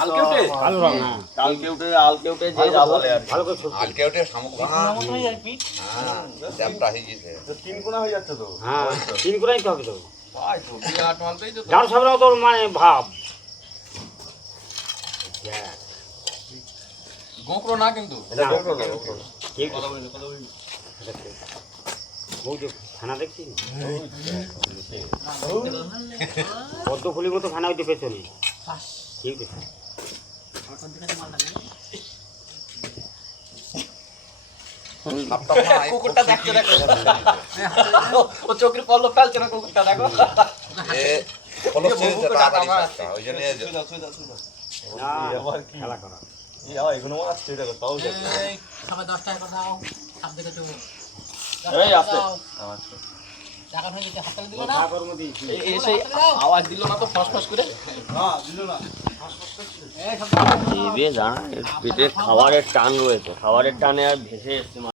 আলকেউটে কালো রং, হ্যাঁ। আলকেউটে যে যা বলে আর ভালো করে ছোট। আলকেউটে শামুক ভাঙা চ্যাপটা হয়ে গেছে। তিন কোনা হয়ে যাচ্ছে তো হ্যাঁ, 3 কোনাই তো হবে তো। তাই তো বিরাট মাল পেয়েছো তো যার সবরাও তোর মানে ভাব। গোঁকড়ো না কিন্তু এটা গোঁকড়ো না, গোঁকড়ো না। ঠিক কথা বলি কথা বলি বউ যে খানা দেখছি পদ্ম ফুলির মতো খানা হইতে পেছনে ঠিক আছে। সাপটা মনে হয় কুকুরটা দেখছো দেখো ও চোখের পল্লব ফেলছে না কুকুরটা দেখো এ কলস ছেড়েছে তাড়াতাড়ি সাপটা, ওই জন্য না, খেলা করা এগুলো মনে আসছে দেখো তাও সবাই 10 টাকা করে দাও সাপ দেখে চুপ এই আসছে টাকা হয়ে যেতে হাততালি দিল না ঠাকুর মধ্যে এসে আওয়াজ দিল না তো ফস ফস করে এই সব দেবে জানা পেটে খাবারের টান রয়েছে, খাবারের টানে আর ভেসে এসছে